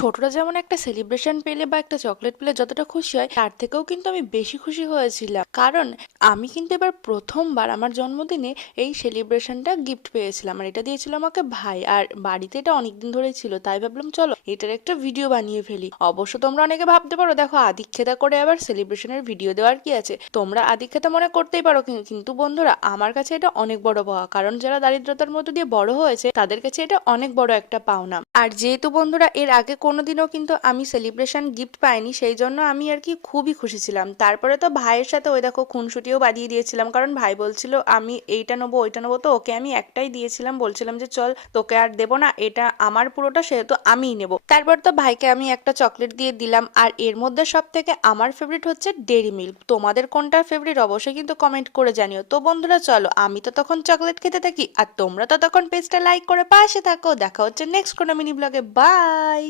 ছোটরা যেমন একটা সেলিব্রেশন পেলে বা একটা চকলেট পেলে যতটা খুশি হয় তার থেকেও কিন্তু আমি বেশি খুশি হয়েছিলাম, কারণ আমি কিন্তু এবার প্রথমবার আমার জন্মদিনে এই সেলিব্রেশনটা গিফট পেয়েছিলাম। আর এটা দিয়েছিল আমাকে ভাই, আর বাড়িতে এটা অনেকদিন ধরেই ছিল, তাই ভাবলাম চলো এটার একটা ভিডিও বানিয়ে ফেলি। অবশ্য তোমরা অনেকে ভাবতে পারো দেখো আদিক্ষেতা করে আবার সেলিব্রেশনের ভিডিও দেওয়ার কি আছে, তোমরা আদিক্ষেতা মনে করতেই পারো, কিন্তু বন্ধুরা আমার কাছে এটা অনেক বড় পাওয়া, কারণ যারা দারিদ্রতার মধ্যে দিয়ে বড় হয়েছে তাদের কাছে এটা অনেক বড় একটা পাওনা। আর যেহেতু বন্ধুরা এর আগে কোনোদিনও কিন্তু আমি সেলিব্রেশন গিফট পাইনি, সেই জন্য আমি আর কি খুবই খুশি ছিলাম। তারপরে তো ভাইয়ের সাথে ওই দেখো খুনসুটিও বাঁধিয়ে দিয়েছিলাম, কারণ ভাই বলছিল আমি এইটা নেবো ওইটা নেবো, তো ওকে আমি একটাই দিয়েছিলাম, বলছিলাম যে চল তোকে আর দেবো না, এটা আমার পুরোটা সেহেতু আমিই নেবো। তারপর তো ভাইকে আমি একটা চকলেট দিয়ে দিলাম। আর এর মধ্যে সব থেকে আমার ফেভারিট হচ্ছে ডেরি মিল্ক। তোমাদের কোনটা ফেভারিট অবশ্যই কিন্তু কমেন্ট করে জানিও। তো বন্ধুরা চলো, আমি তো তখন চকলেট খেতে থাকি আর তোমরা তো তখন পেজটা লাইক করে পাশে থাকো। দেখা হচ্ছে নেক্সট কোনো মিনি ব্লগে। বাই।